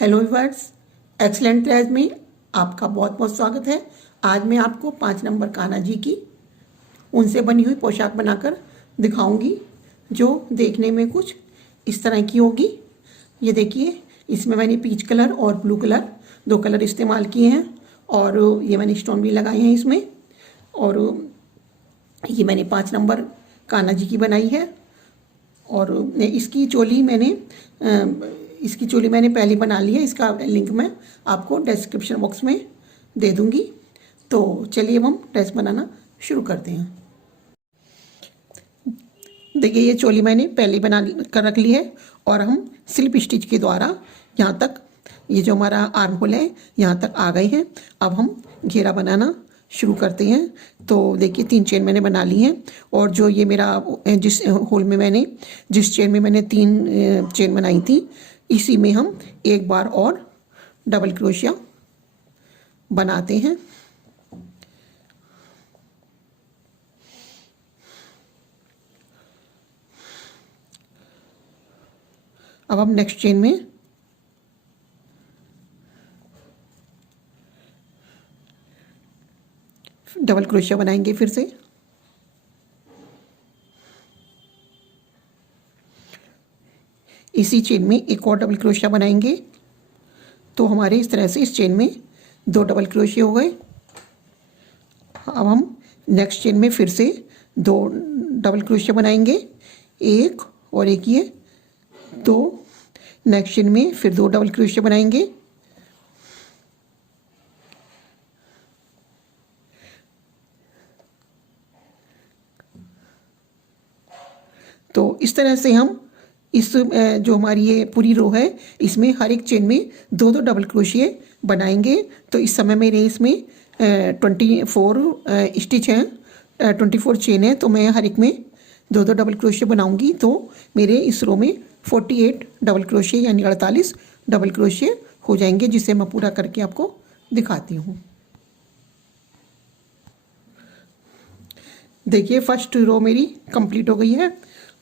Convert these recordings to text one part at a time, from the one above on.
Hello viewers, excellent threads में आपका बहुत बहुत स्वागत है। आज मैं आपको 5 नंबर कान्हा जी की उनसे बनी हुई पोशाक बनाकर दिखाऊंगी, जो देखने में कुछ इस तरह की होगी। ये देखिए, इसमें मैंने पीच कलर और ब्लू कलर 2 कलर इस्तेमाल किए हैं और ये मैंने स्टोन भी लगाए हैं इसमें। और ये मैंने 5 नंबर कान्हा जी की बनाई है। और इसकी चोली मैंने पहले बना ली है। इसका लिंक मैं आपको डिस्क्रिप्शन बॉक्स में दे दूंगी। तो चलिए अब हम ड्रेस बनाना शुरू करते हैं। देखिए, ये चोली मैंने पहले बना कर रख ली है और हम स्लिप स्टिच के द्वारा यहाँ तक, ये जो हमारा आर्म होल है यहाँ तक आ गए हैं। अब हम घेरा बनाना शुरू करते हैं। तो देखिए, 3 चेन मैंने बना ली हैं और जो ये मेरा जिस होल में जिस चेन में मैंने 3 चेन बनाई थी, इसी में हम एक बार और डबल क्रोशिया बनाते हैं। अब हम नेक्स्ट चेन में डबल क्रोशिया बनाएंगे फिर से। इसी चेन में एक और डबल क्रोशिया बनाएंगे। तो हमारे इस तरह से इस चेन में 2 डबल क्रोशिया हो गए। अब हम नेक्स्ट चेन में फिर से 2 डबल क्रोशिया बनाएंगे, एक और एक, ये 2। नेक्स्ट चेन में फिर 2 डबल क्रोशिया बनाएंगे। तो इस तरह से हम इस जो हमारी ये पूरी रो है, इसमें हर एक चेन में 2-2 डबल क्रोशिये बनाएंगे। तो इस समय मेरे इसमें 24 स्टिच हैं, 24 चेन है। तो मैं हर एक में 2-2 डबल क्रोशिये बनाऊंगी। तो मेरे इस रो में 48 डबल क्रोशिये यानी 48 डबल क्रोशिये हो जाएंगे, जिसे मैं पूरा करके आपको दिखाती हूँ। देखिए, फर्स्ट रो मेरी कंप्लीट हो गई है।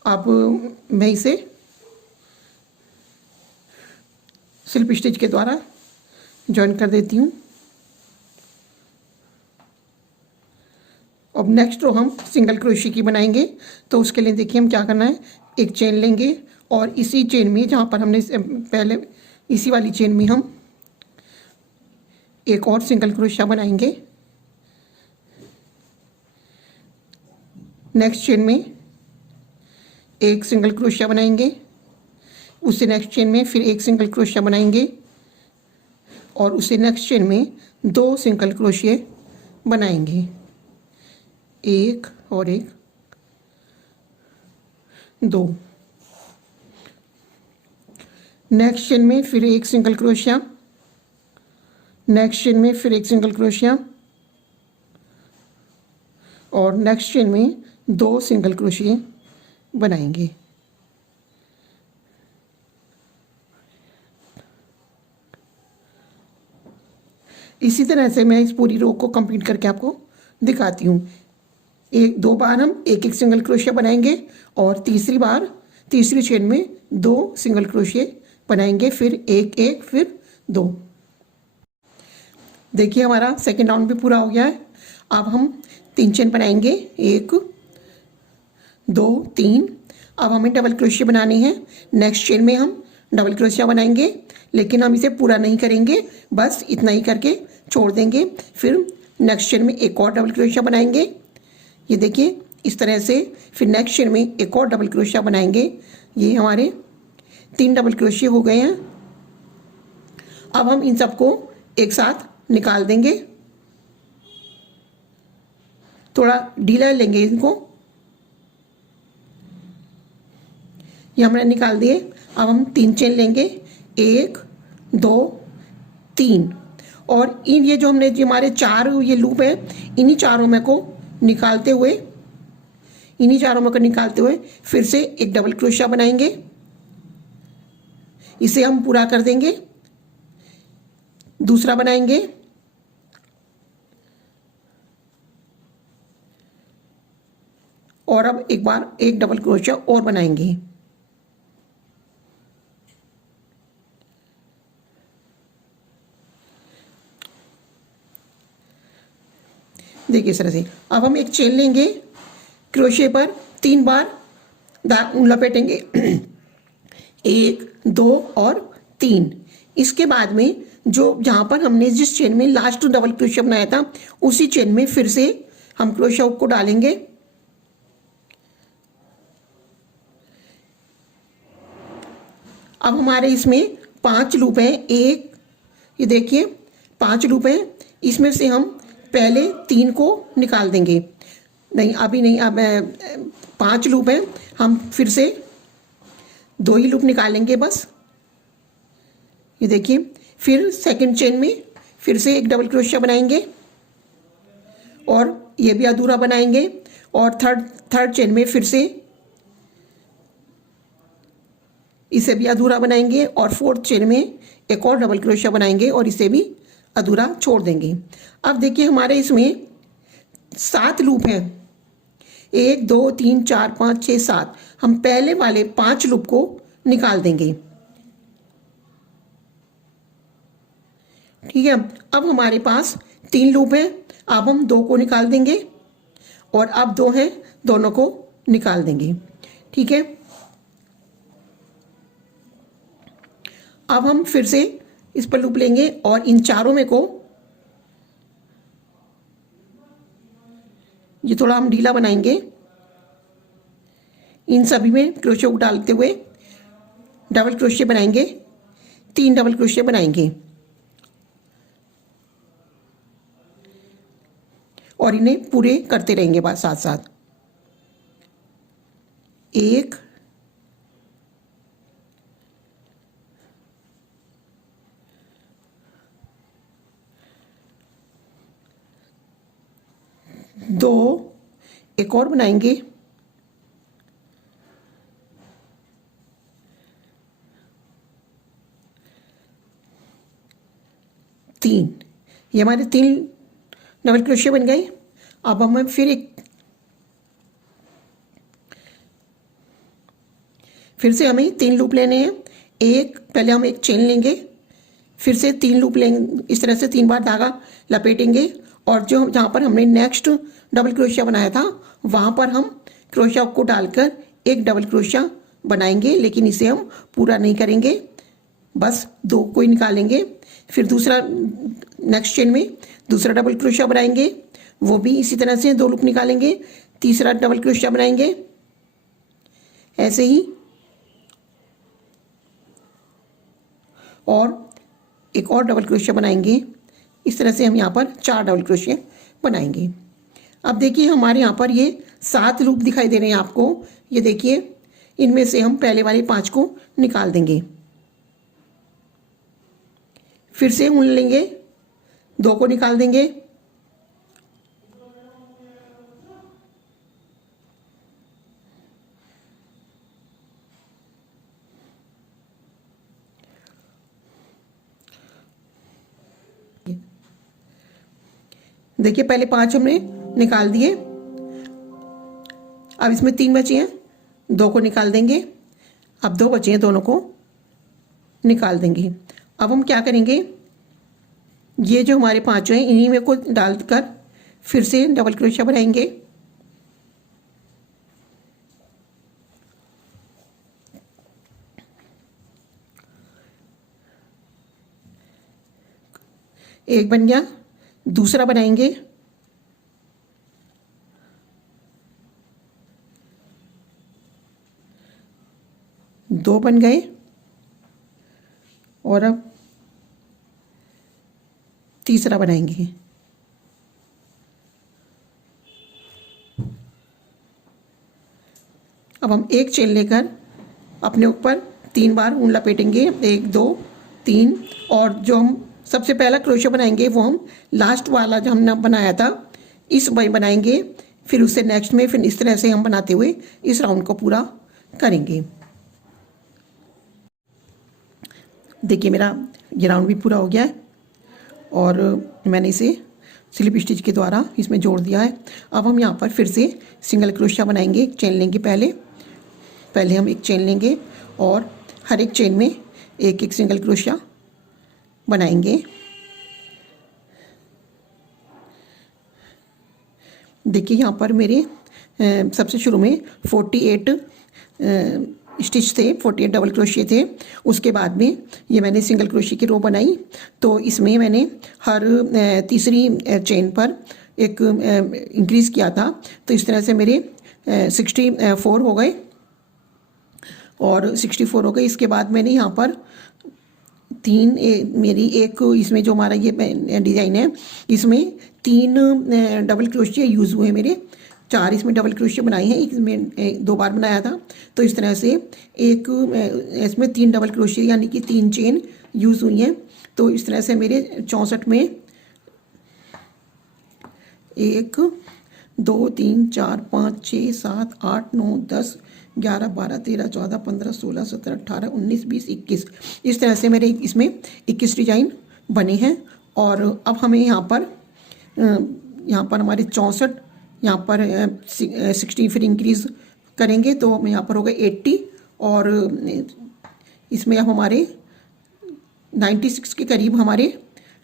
अब मैं इसे स्लिप स्टिच के द्वारा जॉइन कर देती हूँ। अब नेक्स्ट रो हम सिंगल क्रोशिया की बनाएंगे। तो उसके लिए देखिए, हम क्या करना है, एक चेन लेंगे और इसी चेन में, जहाँ पर हमने पहले, इसी वाली चेन में हम एक और सिंगल क्रोशिया बनाएंगे। नेक्स्ट चेन में एक सिंगल क्रोशिया बनाएंगे, उससे नेक्स्ट चेन में फिर एक सिंगल क्रोशिया बनाएंगे और उससे नेक्स्ट चेन में 2 सिंगल क्रोशिये बनाएंगे, एक और एक, 2। नेक्स्ट चेन में फिर एक सिंगल क्रोशिया, नेक्स्ट चेन में फिर एक सिंगल क्रोशिया और नेक्स्ट चेन में 2 सिंगल क्रोशिये बनाएंगे। इसी तरह से मैं इस पूरी रो को कंप्लीट करके आपको दिखाती हूँ। 1-2 बार हम एक एक सिंगल क्रोशिया बनाएंगे और तीसरी चेन में 2 सिंगल क्रोशिये बनाएंगे, फिर एक एक, फिर 2। देखिए, हमारा सेकेंड राउंड भी पूरा हो गया है। अब हम 3 चेन बनाएंगे, 1 2 3। अब हमें डबल क्रोशिया बनानी है। नेक्स्ट चेन में हम डबल क्रोशिया बनाएंगे, लेकिन हम इसे पूरा नहीं करेंगे, बस इतना ही करके छोड़ देंगे। फिर नेक्स्ट चेन में एक और डबल क्रोशिया बनाएंगे। ये देखिए, इस तरह से फिर नेक्स्ट चेन में एक और डबल क्रोशिया बनाएंगे। ये हमारे 3 डबल क्रोशिया हो गए हैं। अब हम इन सबको एक साथ निकाल देंगे, थोड़ा ढीला लेंगे इनको। ये हमने निकाल दिए। अब हम 3 चेन लेंगे, 1 2 3 और ये जो हमारे 4 ये लूप है, इन्हीं चारों में को निकालते हुए फिर से एक डबल क्रोशिया बनाएंगे। इसे हम पूरा कर देंगे, दूसरा बनाएंगे और अब एक बार एक डबल क्रोशिया और बनाएंगे। देखिए इस तरह से। अब हम एक चेन लेंगे, क्रोशे पर 3 बार दाग लपेटेंगे 1 2 और 3। इसके बाद में जो जहाँ पर हमने जिस चेन में लास्ट डबल क्रोशिया बनाया था उसी चेन में फिर से हम क्रोशिया हुक को डालेंगे। अब हमारे इसमें 5 लूप हैं, एक ये देखिए 5 लूप हैं, इसमें से हम पहले 3 को निकाल देंगे। नहीं अभी नहीं, अब 5 लूप हैं, हम फिर से 2 ही लूप निकालेंगे बस। ये देखिए फिर सेकंड चेन में फिर से एक डबल क्रोशिया बनाएंगे और ये भी अधूरा बनाएंगे, और थर्ड चेन में फिर से इसे भी अधूरा बनाएंगे, और फोर्थ चेन में एक और डबल क्रोशिया बनाएंगे और इसे भी अधूरा छोड़ देंगे। अब देखिए हमारे इसमें 7 लूप हैं, 1 2 3 4 5 6 7। हम पहले वाले 5 लूप को निकाल देंगे। ठीक है, अब हमारे पास 3 लूप हैं, अब हम 2 को निकाल देंगे और अब 2 हैं, दोनों को निकाल देंगे। ठीक है, अब हम फिर से इस पर लूप लेंगे और इन चारों में को ये थोड़ा हम ढीला बनाएंगे। इन सभी में क्रोशिया हुक डालते हुए डबल क्रोशिया बनाएंगे, 3 डबल क्रोशिया बनाएंगे और इन्हें पूरे करते रहेंगे बाद साथ साथ। 1 2, एक और बनाएंगे, 3। ये हमारे 3 डबल क्रोशिया बन गए। अब हमें फिर से हमें 3 लूप लेने हैं। पहले हम एक चेन लेंगे, फिर से 3 लूप लेंगे, इस तरह से 3 बार धागा लपेटेंगे और जो जहाँ पर हमने नेक्स्ट डबल क्रोशिया बनाया था वहाँ पर हम क्रोशिया को डालकर एक डबल क्रोशिया बनाएंगे, लेकिन इसे हम पूरा नहीं करेंगे, बस 2 को ही निकालेंगे। फिर दूसरा नेक्स्ट चेन में दूसरा डबल क्रोशिया बनाएंगे, वो भी इसी तरह से 2 लूप निकालेंगे, तीसरा डबल क्रोशिया बनाएंगे, ऐसे ही और एक और डबल क्रोशिया बनाएंगे। इस तरह से हम यहाँ पर 4 डबल क्रोशिया बनाएंगे। अब देखिए हमारे यहाँ पर ये 7 लूप दिखाई दे रहे हैं आपको। ये देखिए इनमें से हम पहले वाले 5 को निकाल देंगे, फिर से ऊन लेंगे, 2 को निकाल देंगे, देखिए पहले 5 हमने निकाल दिए। अब इसमें 3 बचे हैं, 2 को निकाल देंगे, अब 2 बचे हैं, दोनों को निकाल देंगे। अब हम क्या करेंगे, ये जो हमारे 5 हैं इन्हीं में को डालकर फिर से डबल क्रोशिया बनाएंगे। एक बन गया, दूसरा बनाएंगे, दो बन गए और अब तीसरा बनाएंगे। अब हम एक चेन लेकर अपने ऊपर 3 बार ऊन लपेटेंगे, 1 2 3, और जो हम सबसे पहला क्रोशिया बनाएंगे वो हम लास्ट वाला जो हमने बनाया था इस में बनाएंगे, फिर उससे नेक्स्ट में, फिर इस तरह से हम बनाते हुए इस राउंड को पूरा करेंगे। देखिए मेरा ये राउंड भी पूरा हो गया है और मैंने इसे स्लिप स्टिच के द्वारा इसमें जोड़ दिया है। अब हम यहाँ पर फिर से सिंगल क्रोशिया बनाएंगे, एक चेन लेंगे, पहले हम एक चेन लेंगे और हर एक चेन में एक एक सिंगल क्रोशिया बनाएंगे। देखिए यहाँ पर मेरे सबसे शुरू में 48 स्टिच थे, 48 डबल क्रोशिया थे। उसके बाद में ये मैंने सिंगल क्रोशिया की रो बनाई। तो इसमें मैंने हर तीसरी चेन पर एक इंक्रीज़ किया था। तो इस तरह से मेरे 64 हो गए और 64 हो गए। इसके बाद मैंने यहाँ पर मेरी एक इसमें जो हमारा ये डिज़ाइन है, इसमें 3 डबल क्रोशिया यूज़ हुए मेरे। 4 इसमें डबल क्रोशिया बनाए हैं, इसमें 2 बार बनाया था। तो इस तरह से एक इसमें 3 डबल क्रोशिया यानी कि 3 चेन यूज़ हुई हैं। तो इस तरह से मेरे 64 में 1 2 3 4 5 6 7 8 9 10 11 12 13 14 15 16 17 18 19 20 21 इस तरह से मेरे इसमें 21 डिजाइन बने हैं। और अब हमें यहाँ पर हमारे 64, यहाँ पर 60 फिर इंक्रीज़ करेंगे तो हमें यहाँ पर होगा 80 और इसमें अब हमारे 96 के करीब हमारे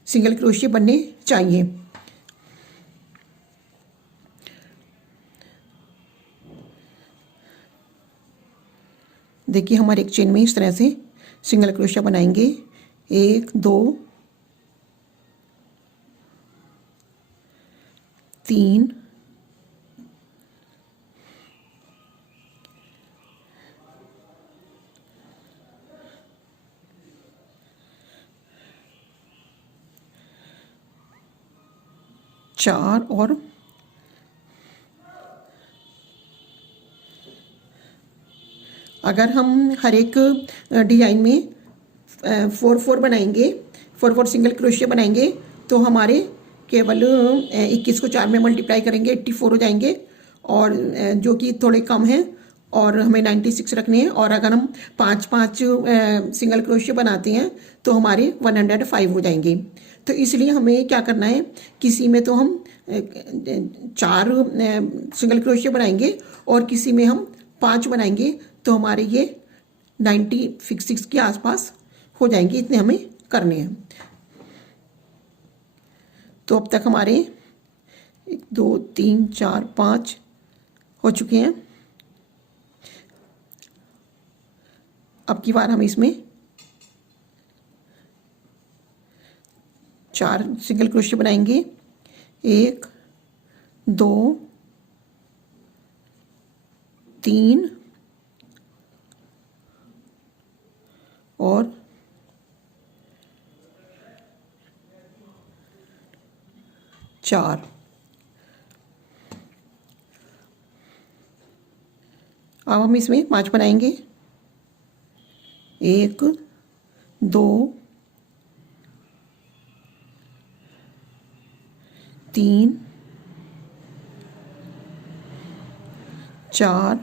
सिंगल क्रोशिया बनने चाहिए। देखिए हमारे एक चेन में इस तरह से सिंगल क्रोशिया बनाएंगे। 1 2 3 4 और अगर हम हर एक डिज़ाइन में 4 बनाएंगे, 4 सिंगल क्रोशिया बनाएंगे तो हमारे केवल 21 को 4 में मल्टीप्लाई करेंगे 84 हो जाएंगे। और जो कि थोड़े कम हैं और हमें 96 रखने हैं। और अगर हम 5 सिंगल क्रोशिया बनाते हैं तो हमारे 105 हो जाएंगे। तो इसलिए हमें क्या करना है, किसी में तो हम 4 सिंगल क्रोशिया बनाएंगे और किसी में हम 5 बनाएंगे तो हमारे ये 96 के आसपास हो जाएंगे। इतने हमें करने हैं। तो अब तक हमारे 1 2 3 4 5 हो चुके हैं। अब की बार हम इसमें 4 सिंगल क्रोशिया बनाएंगे। 1 2 3 और 4। अब हम इसमें 5 बनाएंगे। 1 2 3 4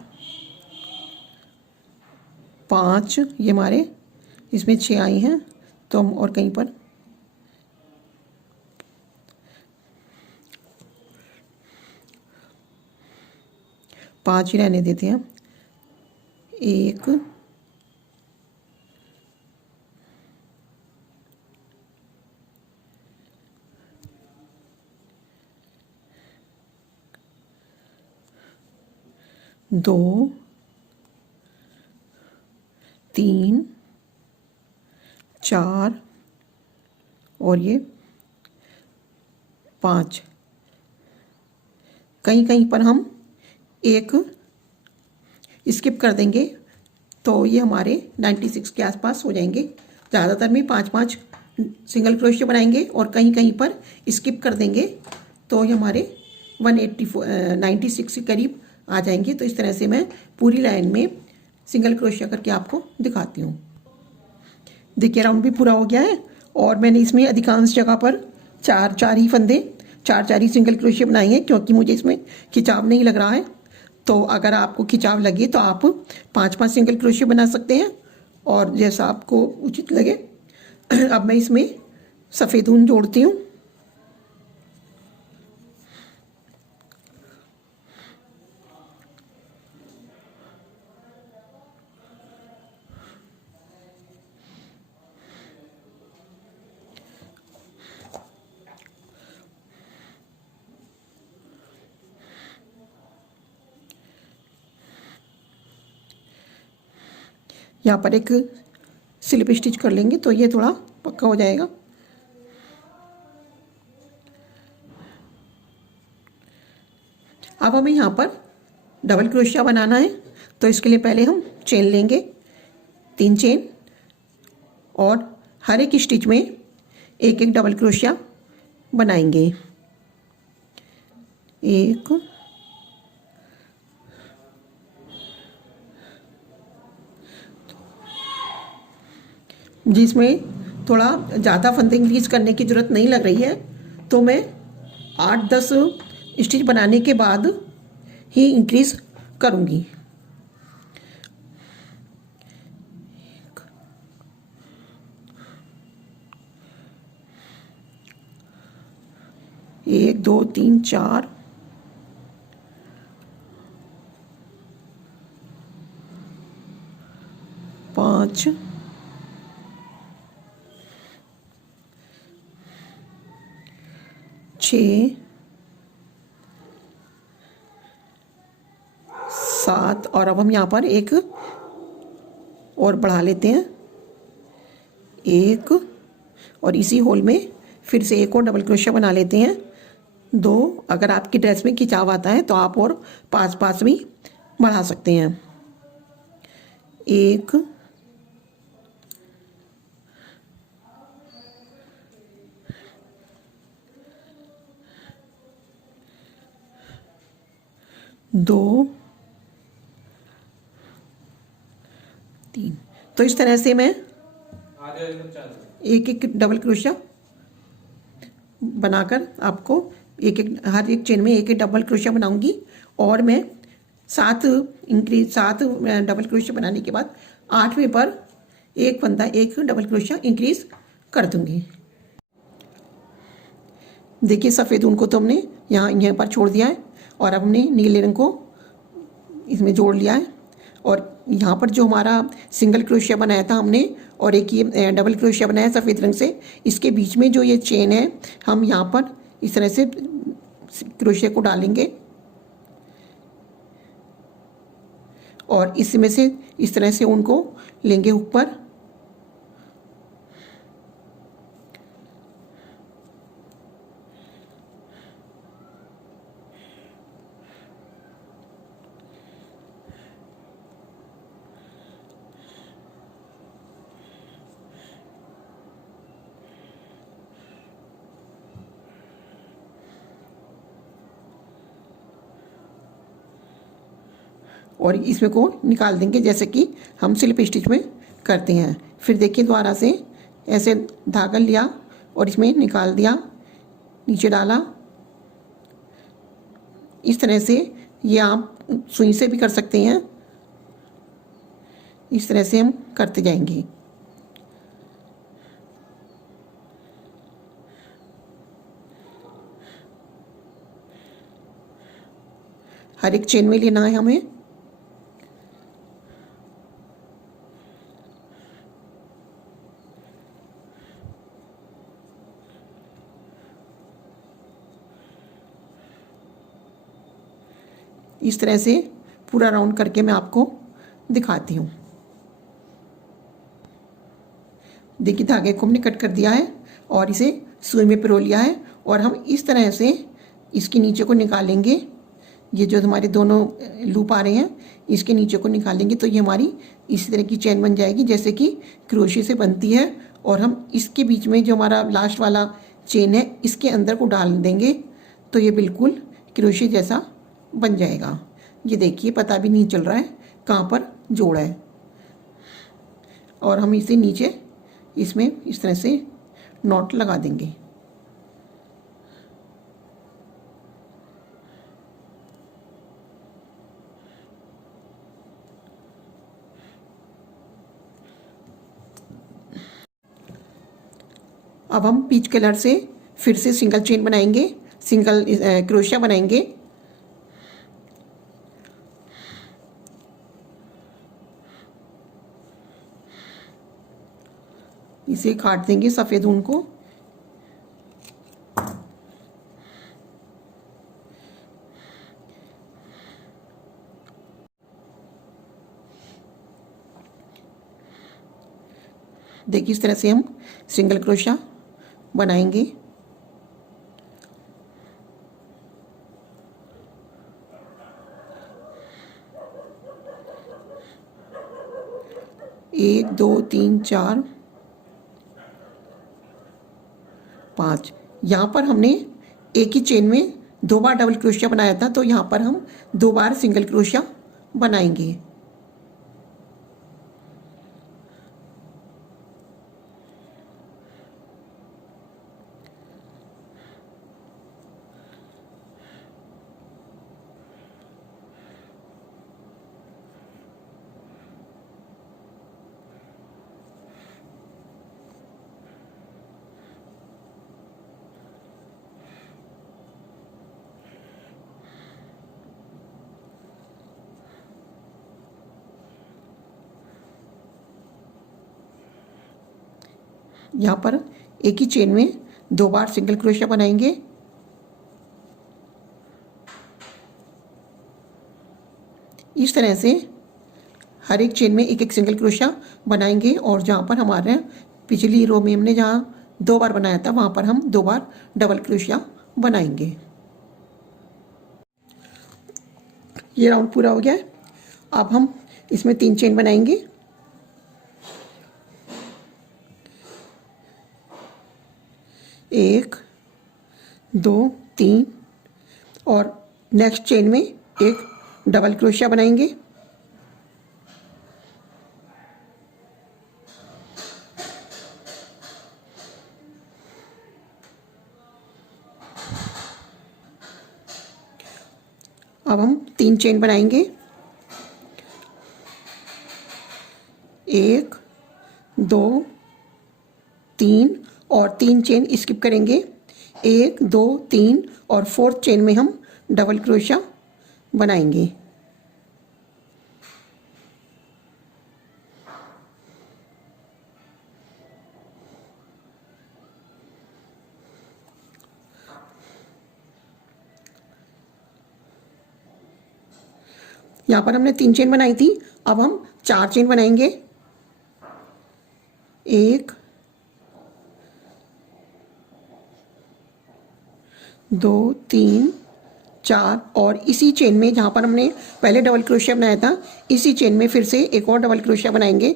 5 ये हमारे इसमें 6 आई हैं। तो हम और कहीं पर 5 ही रहने देते हैं। 1 2 3 4 और ये 5। कहीं कहीं पर हम एक स्किप कर देंगे तो ये हमारे 96 के आसपास हो जाएंगे। ज़्यादातर में 5 सिंगल क्रोशिया बनाएंगे और कहीं कहीं पर स्किप कर देंगे तो ये हमारे 96 के करीब आ जाएंगे। तो इस तरह से मैं पूरी लाइन में सिंगल क्रोशिया करके आपको दिखाती हूँ। देखिए राउंड भी पूरा हो गया है और मैंने इसमें अधिकांश जगह पर 4 ही फंदे 4 ही सिंगल क्रोशिया बनाए हैं क्योंकि मुझे इसमें खिंचाव नहीं लग रहा है। तो अगर आपको खिंचाव लगे तो आप 5 सिंगल क्रोशिया बना सकते हैं और जैसा आपको उचित लगे। अब मैं इसमें सफ़ेद ऊन जोड़ती हूँ। यहाँ पर एक स्लिप स्टिच कर लेंगे तो ये थोड़ा पक्का हो जाएगा। अब हमें यहाँ पर डबल क्रोशिया बनाना है, तो इसके लिए पहले हम चेन लेंगे, 3 चेन, और हर एक स्टिच में एक एक डबल क्रोशिया बनाएंगे। 1, जिसमें थोड़ा ज़्यादा फंदे इंक्रीज करने की ज़रूरत नहीं लग रही है, तो मैं 8-10 स्टिच बनाने के बाद ही इंक्रीज करूँगी। एक, 2, 3, 4, 5, 6, 7, और अब हम यहाँ पर एक और बढ़ा लेते हैं, 1, और इसी होल में फिर से एक और डबल क्रोशिया बना लेते हैं, 2। अगर आपकी ड्रेस में खिंचाव आता है तो आप और 5 भी बढ़ा सकते हैं। 1, 2, 3। तो इस तरह से मैं एक एक डबल क्रोशिया बनाकर आपको हर एक चेन में एक एक डबल क्रोशिया बनाऊंगी, और मैं 7 डबल क्रोशिया बनाने के बाद 8वें पर एक फंदा एक डबल क्रोशिया इंक्रीज कर दूंगी। देखिए सफ़ेद ऊन को तो हमने यहाँ पर छोड़ दिया है, और अब हमने नीले रंग को इसमें जोड़ लिया है, और यहाँ पर जो हमारा सिंगल क्रोशिया बनाया था हमने, और एक ये डबल क्रोशिया बनाया है सफ़ेद रंग से, इसके बीच में जो ये चेन है हम यहाँ पर इस तरह से क्रोशिया को डालेंगे, और इसमें से इस तरह से ऊन को लेंगे ऊपर, और इसमें को निकाल देंगे जैसे कि हम स्लिप स्टिच में करते हैं। फिर देखिए दोबारा से ऐसे धागा लिया और इसमें निकाल दिया, नीचे डाला, इस तरह से। ये आप सुई से भी कर सकते हैं, इस तरह से हम करते जाएंगे। हर एक चेन में लेना है हमें। इस तरह से पूरा राउंड करके मैं आपको दिखाती हूँ। देखिए धागे को हमने कट कर दिया है और इसे सुई में पिरो लिया है, और हम इस तरह से इसके नीचे को निकालेंगे। ये जो हमारे दोनों लूप आ रहे हैं इसके नीचे को निकालेंगे तो ये हमारी इसी तरह की चेन बन जाएगी जैसे कि क्रोशे से बनती है। और हम इसके बीच में जो हमारा लास्ट वाला चेन है इसके अंदर को डाल देंगे तो ये बिल्कुल क्रोशे जैसा बन जाएगा। ये देखिए पता भी नहीं चल रहा है कहाँ पर जोड़ा है। और हम इसे नीचे इसमें इस तरह से नॉट लगा देंगे। अब हम पीच कलर से फिर से सिंगल चेन बनाएंगे, सिंगल क्रोशिया बनाएंगे। इसे काट देंगे सफ़ेद ऊन को। देखिए इस तरह से हम सिंगल क्रोशा बनाएंगे। एक, दो, तीन, चार, पाँच। यहाँ पर हमने एक ही चेन में 2 बार डबल क्रोशिया बनाया था, तो यहाँ पर हम 2 बार सिंगल क्रोशिया बनाएंगे। यहाँ पर एक ही चेन में 2 बार सिंगल क्रोशिया बनाएंगे। इस तरह से हर एक चेन में एक एक सिंगल क्रोशिया बनाएंगे, और जहाँ पर हमारे पिछली रो में हमने जहाँ 2 बार बनाया था वहाँ पर हम 2 बार डबल क्रोशिया बनाएंगे। ये राउंड पूरा हो गया है। अब हम इसमें 3 चेन बनाएंगे। एक, दो, तीन, और नेक्स्ट चेन में एक डबल क्रोशिया बनाएंगे। अब हम 3 चेन बनाएंगे। एक, दो, तीन, और 3 चेन स्किप करेंगे। एक, दो, तीन, और 4th चेन में हम डबल क्रोशिया बनाएंगे। यहाँ पर हमने 3 चेन बनाई थी, अब हम 4 चेन बनाएंगे। एक, दो, तीन, चार, और इसी चेन में जहाँ पर हमने पहले डबल क्रोशिया बनाया था, इसी चेन में फिर से एक और डबल क्रोशिया बनाएंगे।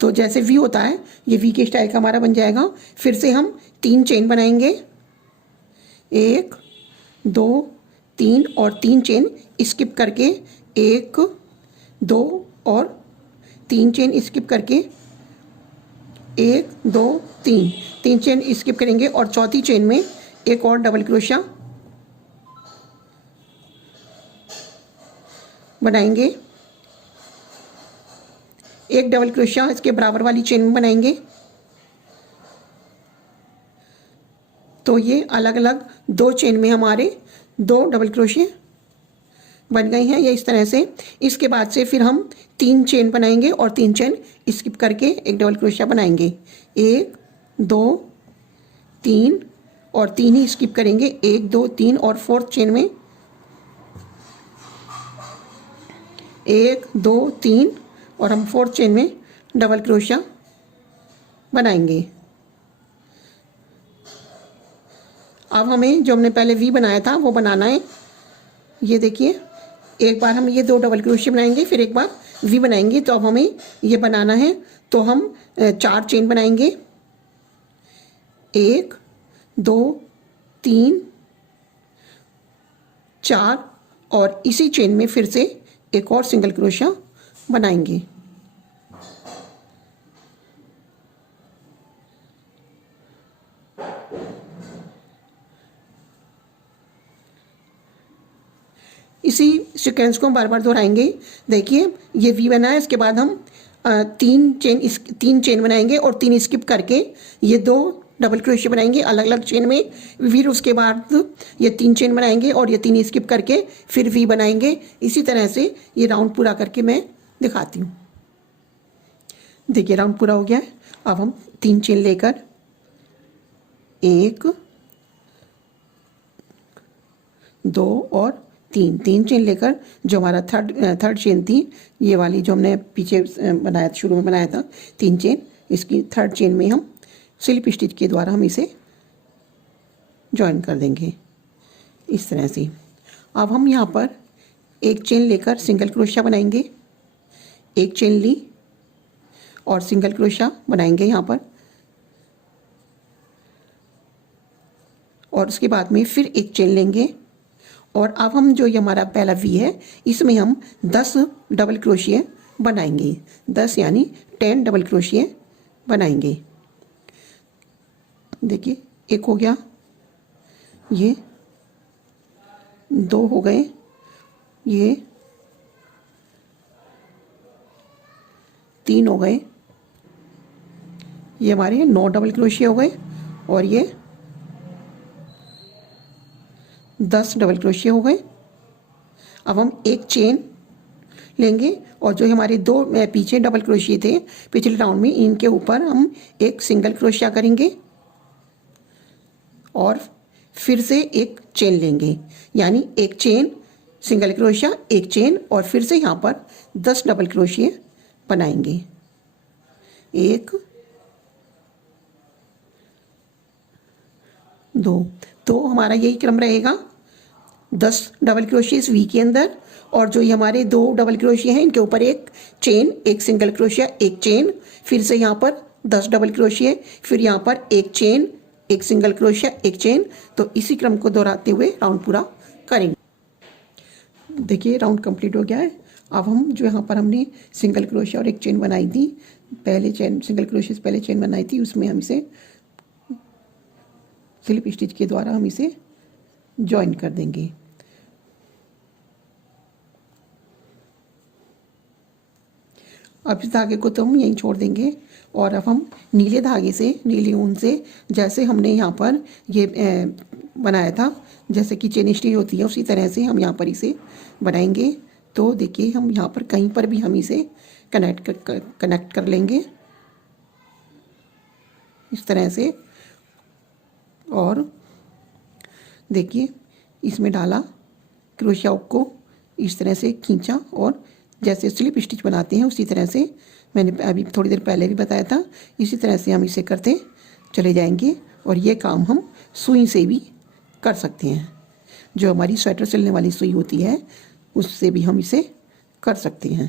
तो जैसे वी होता है, ये वी के स्टाइल का हमारा बन जाएगा। फिर से हम 3 चेन बनाएंगे। एक, दो, तीन, और 3 चेन स्किप करके, एक, दो, और 3 चेन स्किप करके, एक, दो, तीन, 3 चेन स्किप करेंगे, और चौथी चेन में एक और डबल क्रोशिया बनाएंगे। एक डबल क्रोशिया इसके बराबर वाली चेन में बनाएंगे। तो ये अलग अलग 2 चेन में हमारे 2 डबल क्रोशिया बन गए हैं, ये इस तरह से। इसके बाद से फिर हम 3 चेन बनाएंगे और 3 चेन स्किप करके एक डबल क्रोशिया बनाएंगे। एक, दो, तीन, और 3 ही स्किप करेंगे। एक, दो, तीन, और 4th चेन में एक, दो, तीन, और हम 4th चेन में डबल क्रोशिया बनाएंगे। अब हमें जो हमने पहले वी बनाया था वो बनाना है। ये देखिए, एक बार हम ये 2 डबल क्रोशिया बनाएंगे, फिर एक बार वी बनाएंगे। तो अब हमें ये बनाना है, तो हम 4 चेन बनाएंगे। एक, दो, तीन, 4, और इसी चेन में फिर से एक और सिंगल क्रोशिया बनाएंगे। इसी सीक्वेंस को हम बार बार दोहराएंगे। देखिए, ये वी बना है, इसके बाद हम 3 चेन बनाएंगे और 3 स्किप करके ये 2 डबल क्रोशिया बनाएंगे अलग अलग चेन में। फिर उसके बाद ये 3 चेन बनाएंगे और ये 3 स्किप करके फिर वी बनाएंगे। इसी तरह से ये राउंड पूरा करके मैं दिखाती हूँ। देखिए राउंड पूरा हो गया है। अब हम 3 चेन लेकर 1 2 और 3 चेन लेकर जो हमारा थर्ड चेन थी, ये वाली जो हमने पीछे बनाया शुरू में बनाया था 3 चेन, इसकी थर्ड चेन में हम स्लिप स्टिच के द्वारा हम इसे जॉइन कर देंगे इस तरह से। अब हम यहाँ पर एक चेन लेकर सिंगल क्रोशिया बनाएंगे, एक चेन ली और सिंगल क्रोशिया बनाएंगे यहाँ पर, और उसके बाद में फिर एक चेन लेंगे। और अब हम जो ये हमारा पहला वी है इसमें हम 10 डबल क्रोशिया बनाएंगे, 10 यानी 10 डबल क्रोशिया बनाएंगे। देखिए एक हो गया, ये 2 हो गए, ये 3 हो गए, ये हमारे 9 डबल क्रोशिया हो गए, और ये 10 डबल क्रोशिया हो गए। अब हम एक चेन लेंगे और जो हमारे 2 पीछे डबल क्रोशिया थे पिछले राउंड में, इनके ऊपर हम एक सिंगल क्रोशिया करेंगे और फिर से एक चेन लेंगे, यानी एक चेन सिंगल क्रोशिया, एक चेन, और फिर से यहाँ पर 10 डबल क्रोशिया बनाएंगे। 1 2, तो हमारा यही क्रम रहेगा, 10 डबल क्रोशिया इस वी के अंदर, और जो ये हमारे 2 डबल क्रोशिया हैं इनके ऊपर एक चेन, एक सिंगल क्रोशिया, एक चेन, फिर से यहाँ पर 10 डबल क्रोशिया, फिर यहाँ पर एक चेन, एक सिंगल क्रोशिया, एक चेन। तो इसी क्रम को दोहराते हुए राउंड पूरा करेंगे। देखिए राउंड कंप्लीट हो गया है। अब हम जो यहाँ पर हमने सिंगल क्रोशिया और एक चेन बनाई थी, पहले चेन सिंगल क्रोशिया से पहले चेन बनाई थी, उसमें हम इसे स्लिप स्टिच के द्वारा हम इसे जॉइन कर देंगे। अब इस धागे को तो हम यहीं छोड़ देंगे, और अब हम नीले धागे से, नीली ऊन से, जैसे हमने यहाँ पर ये बनाया था, जैसे कि चेन स्टिच होती है उसी तरह से हम यहाँ पर इसे बनाएंगे। तो देखिए हम यहाँ पर कहीं पर भी हम इसे कनेक्ट कर लेंगे इस तरह से, और देखिए इसमें डाला क्रोशिया हुक को, इस तरह से खींचा, और जैसे स्लिप स्टिच बनाते हैं उसी तरह से, मैंने अभी थोड़ी देर पहले भी बताया था, इसी तरह से हम इसे करते चले जाएंगे। और ये काम हम सुई से भी कर सकते हैं, जो हमारी स्वेटर सिलने वाली सुई होती है उससे भी हम इसे कर सकते हैं।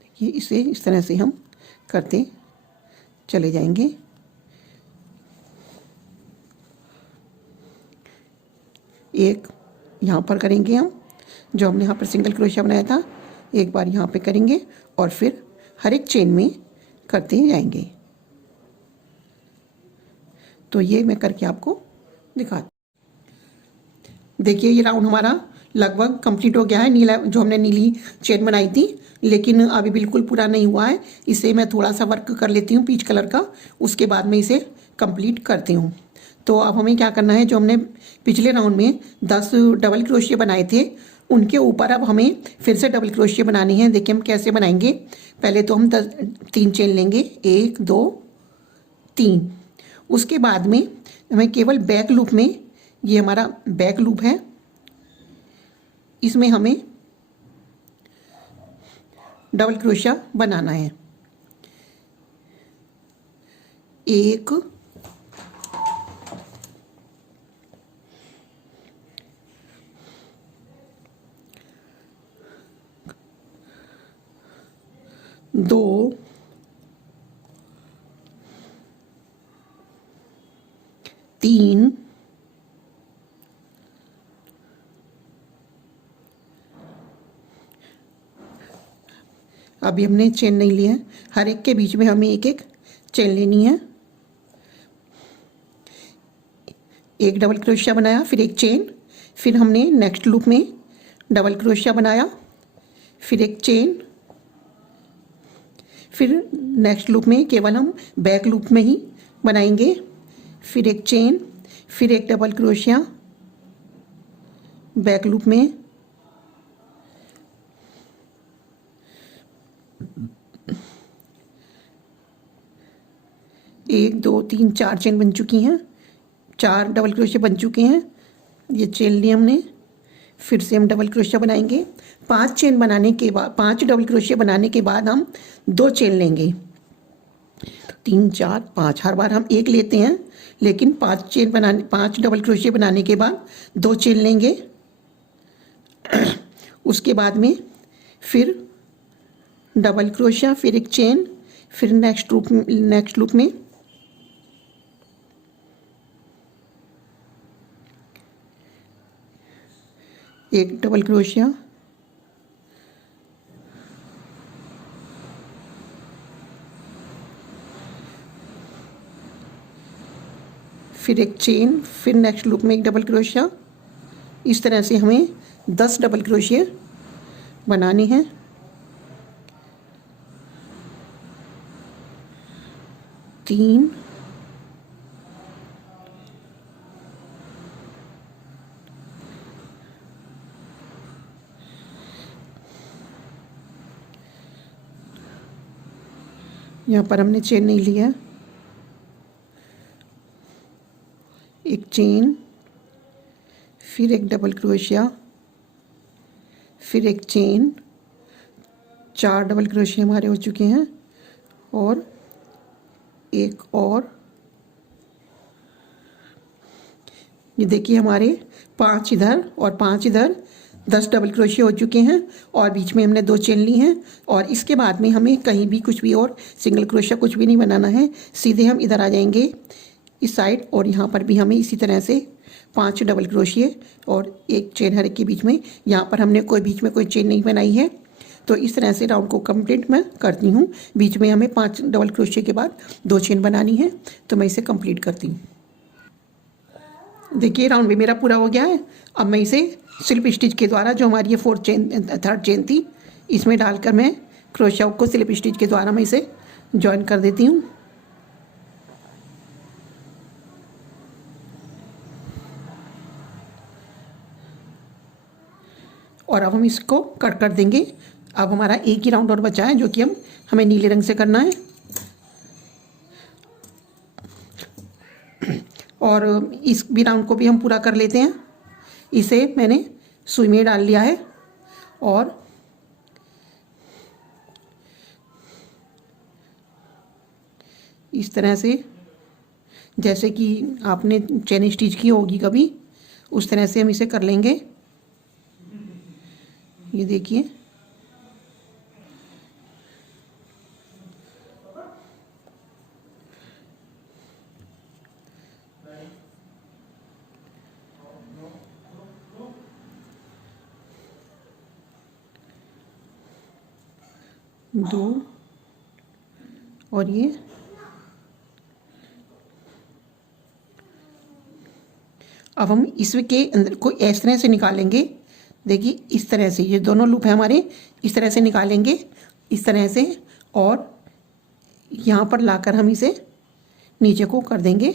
देखिए इसे इस तरह से हम करते चले जाएंगे। एक यहाँ पर करेंगे हम, जो हमने यहाँ पर सिंगल क्रोशिया बनाया था, एक बार यहाँ पे करेंगे और फिर हर एक चेन में करते जाएंगे। तो ये मैं करके आपको दिखाती। देखिए ये राउंड हमारा लगभग कंप्लीट हो गया है। नीला जो हमने नीली चेन बनाई थी, लेकिन अभी बिल्कुल पूरा नहीं हुआ है, इसे मैं थोड़ा सा वर्क कर लेती हूँ पीच कलर का, उसके बाद में इसे कंप्लीट करती हूँ। तो अब हमें क्या करना है, जो हमने पिछले राउंड में 10 डबल क्रोशिया बनाए थे उनके ऊपर अब हमें फिर से डबल क्रोशिया बनानी है। देखिए हम कैसे बनाएंगे। पहले तो हम 3 चेन लेंगे, 1 2 3। उसके बाद में हमें केवल बैक लूप में, ये हमारा बैक लूप है, इसमें हमें डबल क्रोशिया बनाना है। 1 2 3 अभी हमने चेन नहीं ली है, हर एक के बीच में हमें एक एक चेन लेनी है। एक डबल क्रोशिया बनाया, फिर एक चेन, फिर हमने नेक्स्ट लूप में डबल क्रोशिया बनाया, फिर एक चेन, फिर नेक्स्ट लूप में केवल हम बैक लूप में ही बनाएंगे, फिर एक चेन, फिर एक डबल क्रोशिया बैक लूप में, 1 2 3 4 चेन बन चुकी हैं, 4 डबल क्रोशिया बन चुके हैं। ये चेन ली हमने, फिर से हम डबल क्रोशिया बनाएंगे। 5 चेन बनाने के बाद, 5 डबल क्रोशिया बनाने के बाद हम 2 चेन लेंगे। 3 4 5, हर बार हम एक लेते हैं, लेकिन 5 डबल क्रोशिया बनाने के बाद 2 चेन लेंगे। उसके बाद में फिर डबल क्रोशिया, फिर एक चेन, फिर नेक्स्ट लूप में एक डबल क्रोशिया, फिर एक चेन, फिर नेक्स्ट लूप में एक डबल क्रोशिया। इस तरह से हमें 10 डबल क्रोशिया बनाने हैं। 3 यहाँ पर हमने चेन नहीं लिया, एक चेन, फिर एक डबल क्रोशिया, फिर एक चेन, 4 डबल क्रोशिया हमारे हो चुके हैं, और एक और। ये देखिए हमारे 5 इधर और 5 इधर, 10 डबल क्रोशिया हो चुके हैं, और बीच में हमने 2 चेन ली हैं। और इसके बाद में हमें कहीं भी कुछ भी और सिंगल क्रोशिया कुछ भी नहीं बनाना है, सीधे हम इधर आ जाएंगे इस साइड, और यहाँ पर भी हमें इसी तरह से 5 डबल क्रोशिया और एक चेन हर एक के बीच में। यहाँ पर हमने बीच में कोई चेन नहीं बनाई है, तो इस तरह से राउंड को कंप्लीट मैं करती हूँ। बीच में हमें 5 डबल क्रोशिया के बाद 2 चेन बनानी है, तो मैं इसे कंप्लीट करती हूँ। देखिए राउंड भी मेरा पूरा हो गया है। अब मैं इसे स्लिप स्टिच के द्वारा, जो हमारी ये 3rd चेन थी, इसमें डालकर मैं क्रोशिया को स्लिप स्टिच के द्वारा मैं इसे जॉइन कर देती हूँ। और अब हम इसको कट कर देंगे। अब हमारा एक ही राउंड और बचा है, जो कि हमें नीले रंग से करना है। और इस भी राउंड को भी हम पूरा कर लेते हैं। इसे मैंने सुई में डाल लिया है, और इस तरह से, जैसे कि आपने चेन स्टिच की होगी कभी, उस तरह से हम इसे कर लेंगे। ये देखिए, दो, और ये अब हम इसके अंदर को इस तरह से निकालेंगे। देखिए इस तरह से, ये दोनों लूप है हमारे, इस तरह से निकालेंगे, इस तरह से, और यहाँ पर लाकर हम इसे नीचे को कर देंगे।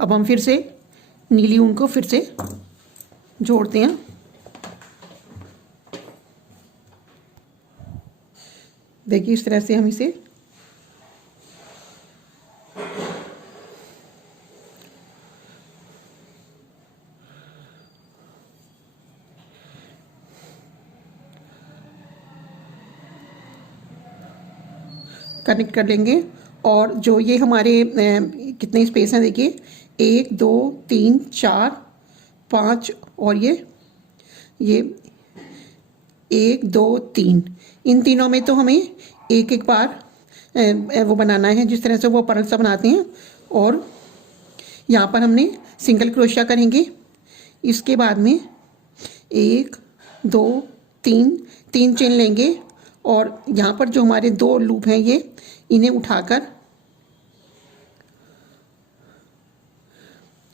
अब हम फिर से नीली ऊन को फिर से जोड़ते हैं। देखिए इस तरह से हम इसे कनेक्ट कर लेंगे। और जो ये हमारे कितने स्पेस हैं, देखिए 1 2 3 4 5, और ये 1 2 3, इन तीनों में तो हमें एक एक बार वो बनाना है, जिस तरह से वो पर्ल सा बनाते हैं। और यहाँ पर हमने सिंगल क्रोशिया करेंगे। इसके बाद में 1 2 3, 3 चेन लेंगे, और यहाँ पर जो हमारे 2 लूप हैं, ये इन्हें उठाकर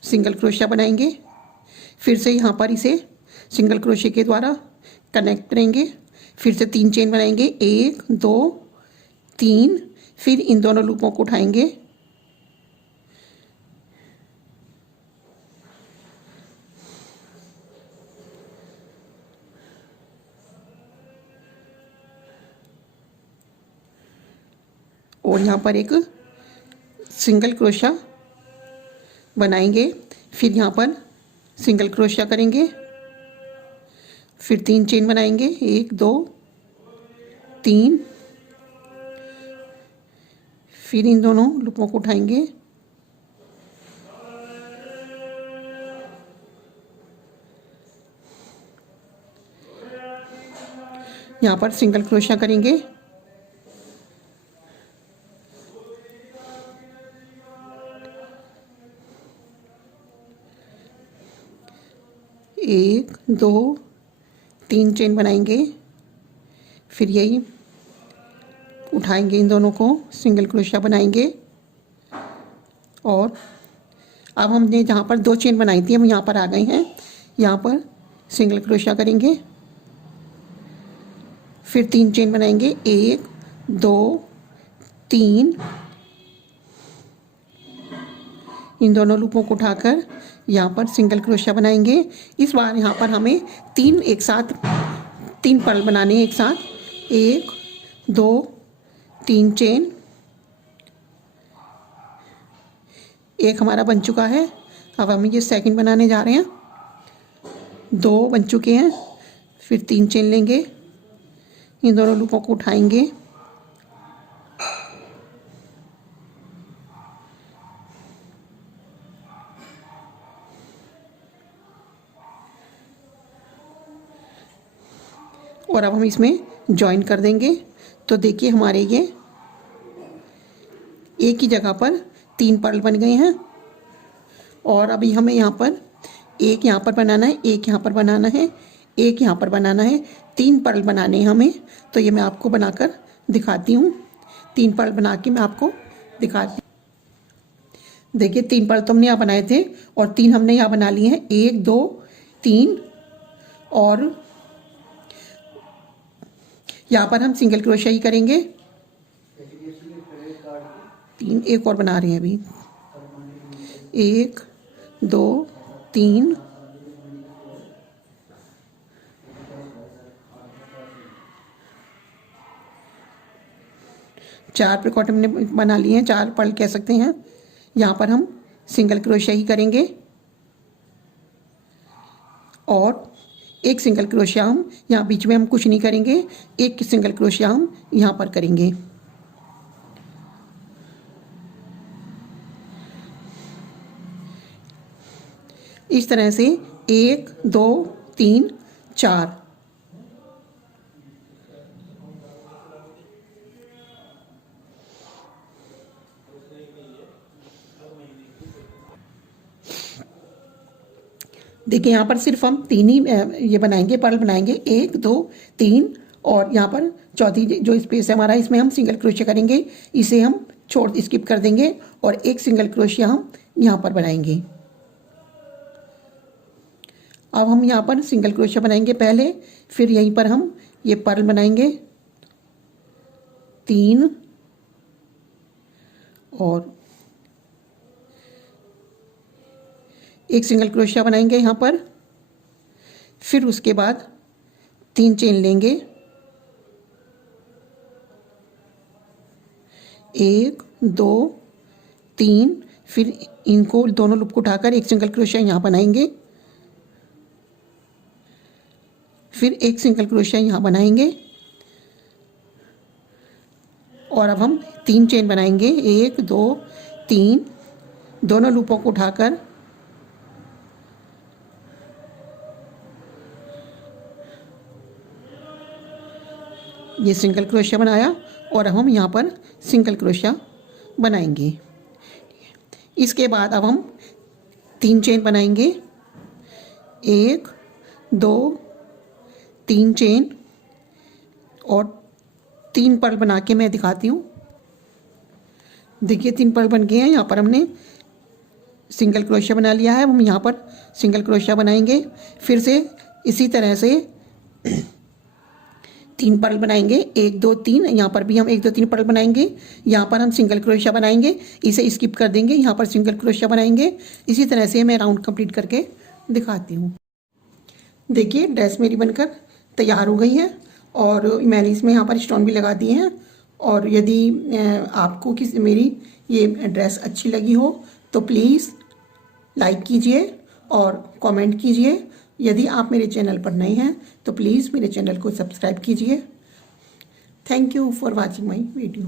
सिंगल क्रोशिया बनाएंगे। फिर से यहाँ पर इसे सिंगल क्रोशिया के द्वारा कनेक्ट करेंगे। फिर से 3 चेन बनाएंगे, 1 2 3, फिर इन दोनों लूपों को उठाएंगे, और यहाँ पर एक सिंगल क्रोशा बनाएंगे, फिर यहाँ पर सिंगल क्रोशा करेंगे, फिर 3 चेन बनाएंगे, 1 2 3, फिर इन दोनों लूपों को उठाएंगे, यहाँ पर सिंगल क्रोशा करेंगे, एक 2 3 चेन बनाएंगे, फिर यही उठाएंगे, इन दोनों को सिंगल क्रोशा बनाएंगे। और अब हमने जहाँ पर 2 चेन बनाई थी हम यहाँ पर आ गए हैं, यहाँ पर सिंगल क्रोशा करेंगे, फिर 3 चेन बनाएंगे, 1 2 3, इन दोनों लूपों को उठाकर यहाँ पर सिंगल क्रोशा बनाएंगे। इस बार यहाँ पर हमें 3 पर्ल बनाने हैं एक साथ, 1 2 3 चेन, एक हमारा बन चुका है। अब हम ये सेकंड बनाने जा रहे हैं, 2 बन चुके हैं, फिर 3 चेन लेंगे, इन दोनों लूपों को उठाएंगे, और अब हम इसमें जॉइन कर देंगे। तो देखिए हमारे ये एक ही जगह पर 3 पर्ल बन गए हैं। और अभी हमें यहाँ पर एक यहाँ पर बनाना है, एक यहाँ पर बनाना है, एक यहाँ पर बनाना है, 3 पर्ल बनाने हैं हमें। तो ये मैं आपको बनाकर दिखाती हूँ, 3 पर्ल बना के मैं आपको दिखाती हूँ। देखिए 3 पर्ल तो हमने यहाँ बनाए थे और 3 हमने यहाँ बना लिए हैं, 1 2 3, और यहाँ पर हम सिंगल क्रोशा ही करेंगे। 3 एक और बना रहे हैं अभी, 1 2 3, चार पिकॉट हमने बना लिए हैं, 4 पर्ल कह सकते हैं। यहाँ पर हम सिंगल क्रोशा ही करेंगे और एक सिंगल क्रोशिया हम यहाँ बीच में हम कुछ नहीं करेंगे, एक सिंगल क्रोशिया हम यहाँ पर करेंगे। इस तरह से 1 2 3 4, देखिए यहाँ पर सिर्फ हम 3 ही ये बनाएंगे, पर्ल बनाएंगे, 1 2 3, और यहाँ पर चौथी जो स्पेस है हमारा इसमें हम सिंगल क्रोशिया करेंगे, इसे हम स्किप कर देंगे और एक सिंगल क्रोशिया हम यहाँ पर बनाएंगे। अब हम यहाँ पर सिंगल क्रोशिया बनाएंगे पहले, फिर यहीं पर हम ये पर्ल बनाएंगे 3, और एक सिंगल क्रोशिया बनाएंगे यहाँ पर, फिर उसके बाद 3 चेन लेंगे, 1 2 3, फिर इनको दोनों लूप को उठाकर एक सिंगल क्रोशिया यहाँ बनाएंगे, फिर एक सिंगल क्रोशिया यहाँ बनाएंगे, और अब हम 3 चेन बनाएंगे, 1 2 3, दोनों लूपों को उठाकर ये सिंगल क्रोशिया बनाया, और अब हम यहाँ पर सिंगल क्रोशिया बनाएंगे। इसके बाद अब हम 3 चेन बनाएंगे, 1 2 3 चेन, और 3 पर्ल बना के मैं दिखाती हूँ। देखिए 3 पर्ल बन गए हैं, यहाँ पर हमने सिंगल क्रोशिया बना लिया है। हम यहाँ पर सिंगल क्रोशिया बनाएंगे, फिर से इसी तरह से 3 पर्ल बनाएंगे, 1 2 3, यहाँ पर भी हम 1 2 3 पर्ल बनाएंगे, यहाँ पर हम सिंगल क्रोशिया बनाएंगे, इसे स्किप कर देंगे, यहाँ पर सिंगल क्रोशिया बनाएंगे। इसी तरह से मैं राउंड कंप्लीट करके दिखाती हूँ। देखिए ड्रेस मेरी बनकर तैयार हो गई है, और मैंने इसमें यहाँ पर स्टोन भी लगा दिए हैं, और यदि आपको किसी मेरी ये ड्रेस अच्छी लगी हो तो प्लीज़ लाइक कीजिए और कमेंट कीजिए। यदि आप मेरे चैनल पर नए हैं तो प्लीज़ मेरे चैनल को सब्सक्राइब कीजिए। Thank you for watching my video.